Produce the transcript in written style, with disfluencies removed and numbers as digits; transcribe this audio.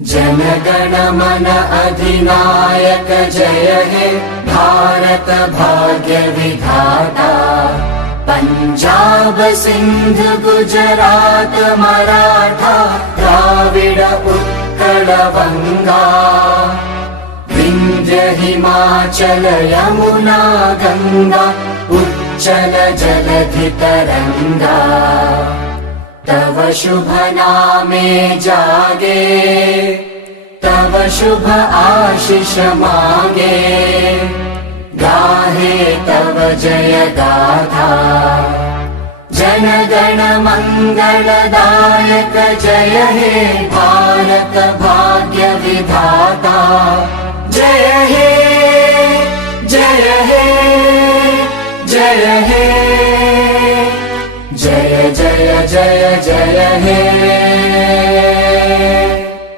जनगण मन अधिनायक जय हे भारत भाग्य विधाता। पंजाब सिंध गुजरात मराठा द्राविड उत्कल बंगा। विंध्य हिमाचल यमुना गंगा उच्चल जलधि तरंगा। तव शुभ नामे जागे तव शुभ आशीष मागे। गाहे तव जय गाथा जनगण मंगलदायक जय हे भारत भाग्य विधाता। जय हे जय हे जय हे जय जय जय जय हे।